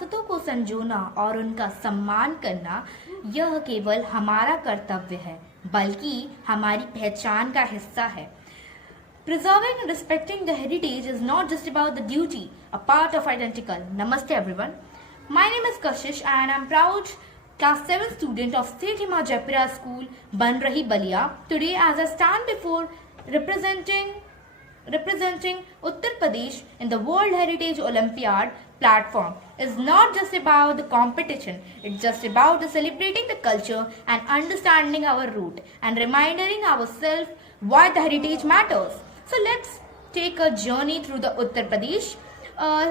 विरासतों को संजोना और उनका सम्मान करना यह केवल हमारा कर्तव्य है बल्कि हमारी पहचान का हिस्सा है. Preserving and respecting the heritage is not just about the duty, a part of identical. Namaste everyone. My name is Kashish and I'm proud class 7 student of State Hima Jaipura School, Banrahi Balia. Today as I stand before representing Uttar Pradesh in the World Heritage Olympiad platform is not just about the competition, it's just about the celebrating the culture and understanding our root and reminding ourselves why the heritage matters. So let's take a journey through the Uttar Pradesh,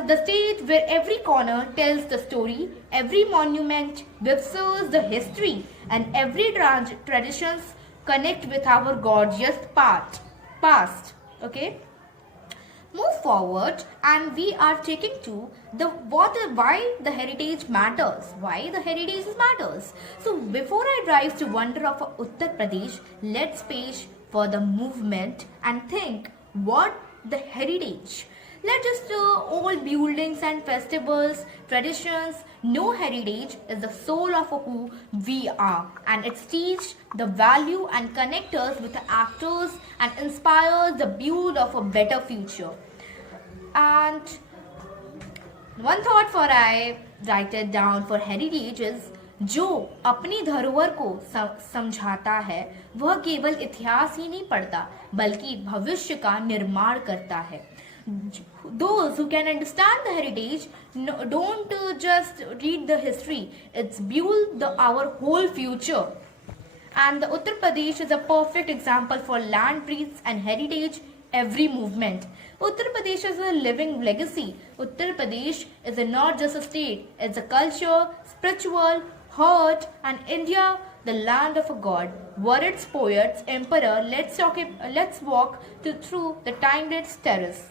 the state where every corner tells the story, every monument whispers the history, and every traditions connect with our gorgeous past. Okay. Move forward, and we are taking to why the heritage matters. Why the heritage matters. So before I drive to wonder of Uttar Pradesh, let's page for the movement and think what the heritage. Let just old buildings and festivals, traditions. No, heritage is the soul of who we are, and it teaches the value and connect us with the actors and inspires the build of a better future. And one thought for I write it down for heritage is जो अपनी धरोहर को समझाता है वह केवल इतिहास ही नहीं पढ़ता बल्कि भविष्य का निर्माण करता है. Those who can understand the heritage don't just read the history, it's build our whole future. And the Uttar Pradesh is a perfect example for land breeds and heritage every movement. Uttar Pradesh is a living legacy. Uttar Pradesh is not just a state, it's a culture, spiritual, heart, and India, the land of a god. Words, poets, emperor, let's walk through the timeless terrace.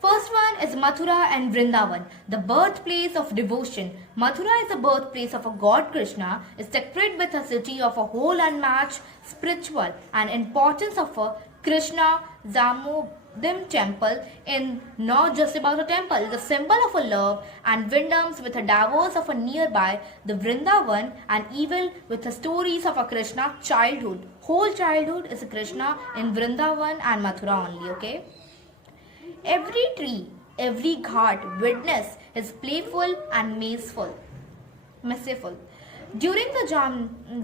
First one is Mathura and Vrindavan, the birthplace of devotion. Mathura is the birthplace of a god Krishna, is sacred with a city of a whole unmatched spiritual and importance of a Krishna Zamodim temple in not just about a temple, the symbol of a love and Vrindams with a diverse of a nearby, the Vrindavan and even with the stories of a Krishna childhood. Whole childhood is a Krishna in Vrindavan and Mathura only, okay? Every tree, every ghat witness is playful and merciful. During the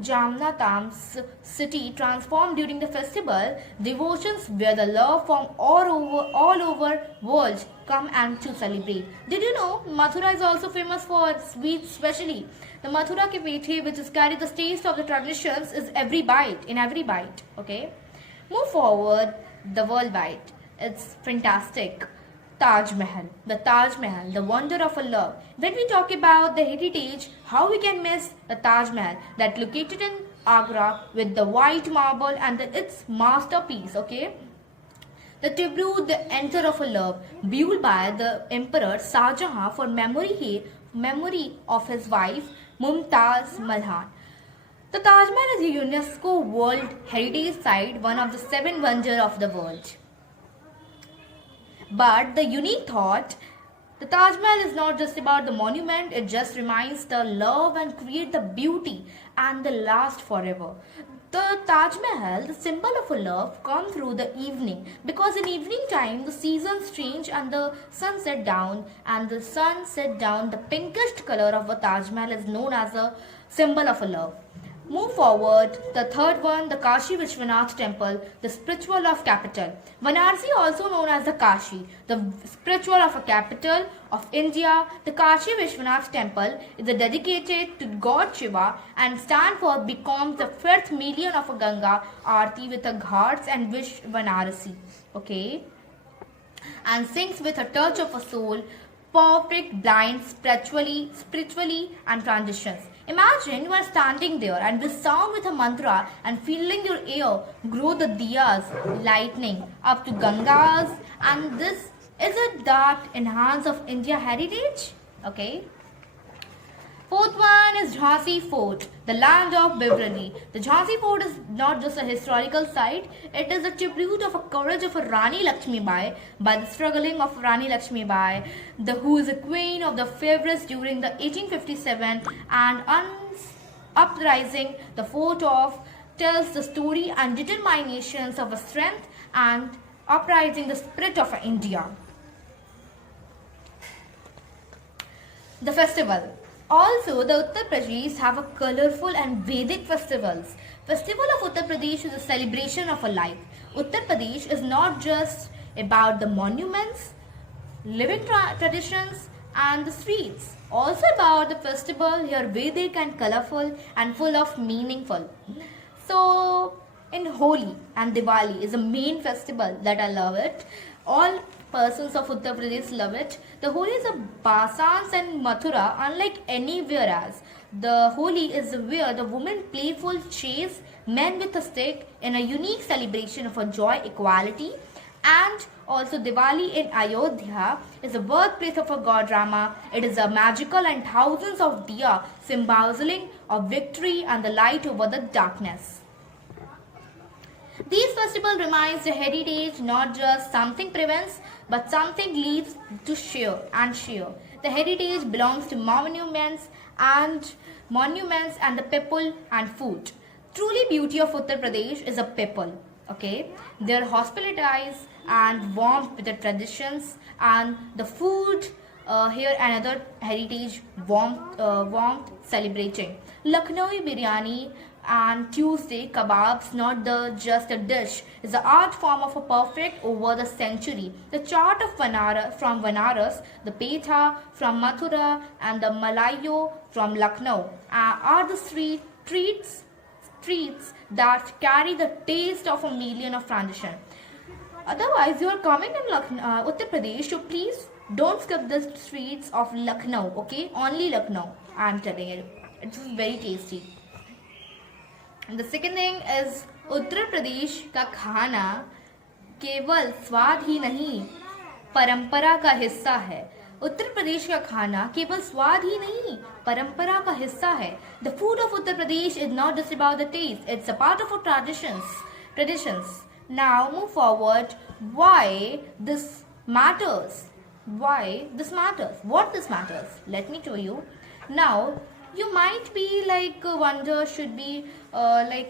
Jamnatam's city transformed during the festival, devotions where the love from all over world come and to celebrate. Did you know Mathura is also famous for sweets, especially the Mathura ke pethe, which is carry the taste of the traditions, is in every bite. Okay, move forward. The worldwide. It's fantastic. Taj Mahal, the wonder of a love. When we talk about the heritage, how we can miss the Taj Mahal that located in Agra with the white marble and its masterpiece, okay? The tribute, the enter of a love, built by the Emperor Shah Jahan for memory of his wife Mumtaz Mahal. The Taj Mahal is a UNESCO World Heritage Site, one of the 7 wonders of the world. But the unique thought, the Taj Mahal is not just about the monument, it just reminds the love and create the beauty and the last forever. The Taj Mahal, the symbol of a love, come through the evening because in evening time the seasons change and the sun set down the pinkish color of a Taj Mahal is known as a symbol of a love. Move forward, the third one, the Kashi Vishwanath temple, the spiritual of capital. Varanasi, also known as the Kashi, the spiritual of a capital of India. The Kashi Vishwanath temple is dedicated to God Shiva and stand for becomes the 5th million of a Ganga Aarti with the ghats and Vish Varanasi. Okay, and sings with a touch of a soul, perfect, blind, spiritually and transitions. Imagine you are standing there and with sound with a mantra and feeling your ear grow the diyas, lightning up to Gangas, and this is it that enhance of India heritage? Okay. Fourth one is Jhansi Fort, the land of bravery. The Jhansi Fort is not just a historical site, it is a tribute of a courage of a Rani Lakshmi Bai by the struggling of Rani Lakshmi Bai, who is a queen of the favorites during the 1857 and uprising. The fort of tells the story and determinations of a strength and uprising the spirit of India. The festival. Also, the Uttar Pradesh have a colorful and Vedic festivals. Festival of Uttar Pradesh is a celebration of a life. Uttar Pradesh is not just about the monuments, living traditions and the streets. Also about the festival here Vedic and colorful and full of meaningful. So in Holi and Diwali is a main festival that I love it. All persons of Uttar Pradesh love it. The Holi is a Basans and Mathura unlike anywhere else. The Holi is where the women playful chase men with a stick in a unique celebration of a joy, equality. And also Diwali in Ayodhya is the birthplace of a god Rama. It is a magical and thousands of diya symbolizing of victory and the light over the darkness. These festivals reminds the heritage not just something prevents but something leads to share and share. The heritage belongs to monuments and the people and food. Truly beauty of Uttar Pradesh is a people. Okay, their hospitality and warmth with the traditions and the food here another heritage warmth celebrating. Lucknowi biryani and Tuesday kebabs not just a dish is the art form of a perfect over the century. The chaat of from Vanaras, the petha from Mathura and the malayo from Lucknow are the streets that carry the taste of a million of tradition. Otherwise, you are coming in Uttar Pradesh, so please don't skip the streets of Lucknow, okay? Only Lucknow, I am telling you. It's very tasty. And the second thing is Uttar Pradesh का खाना केवल स्वाद ही नहीं परंपरा का हिस्सा है. उत्तर प्रदेश का खाना केवल स्वाद ही नहीं परंपरा का हिस्सा है. The food of Uttar Pradesh is not just about the taste, it's a part of our traditions. Now move forward. Why this matters? What this matters? Let me tell you. Now you might be like wonder should be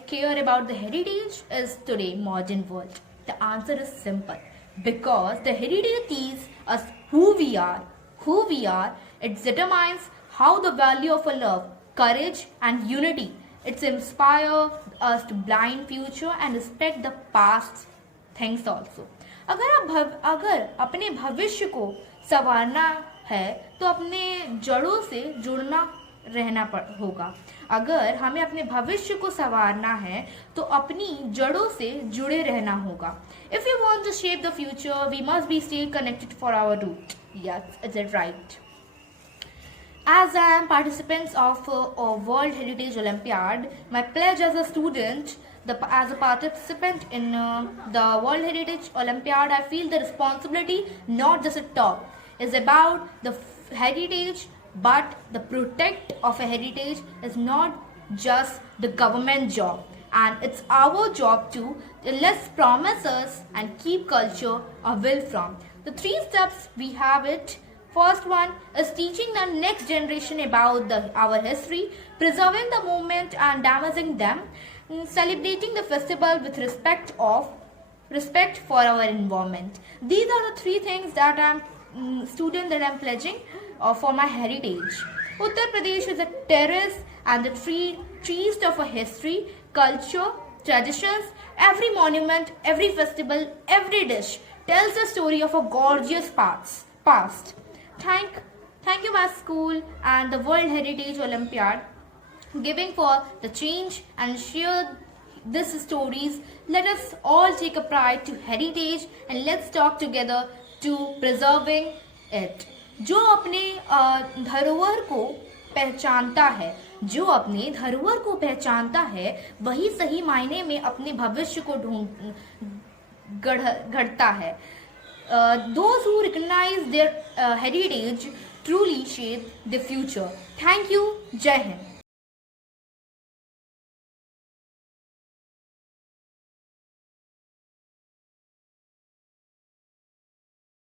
care about the heritage is today modern world. The answer is simple because the heritage teaches us who we are. It determines how the value of a love, courage and unity. It inspires us to blind future and respect the past things also. अगर अपने भविष्य को संवारना है तो अपने जड़ों से जुड़ना रहना होगा. अगर हमें अपने भविष्य को संवारना है तो अपनी जड़ों से जुड़े रहना होगा. If you want to shape the future, we must be stay connected for our root. Yes, is it right? As I am participants of a World Heritage Olympiad, my pledge as a student, as a participant in the World Heritage Olympiad, I feel the responsibility not just a top is about the heritage, but the protect of a heritage is not just the government job, and it's our job too. Let's promise us and keep culture a will from. The 3 steps we have it. First one is teaching the next generation about our history, preserving the movement and damaging them, celebrating the festival with respect for our environment. These are the 3 things that I'm pledging for my heritage. Uttar Pradesh is a terrace and the trees of a history, culture, traditions. Every monument, every festival, every dish tells the story of a gorgeous past. Thank you, my school and the World Heritage Olympiad, giving for the change and share these stories. Let us all take a pride to heritage and let's talk together to preserving it. जो अपने धरोहर को पहचानता है वही सही मायने में अपने भविष्य को गढ़ता है. Those who recognize their heritage truly shape the future. Thank you. Jai Hind.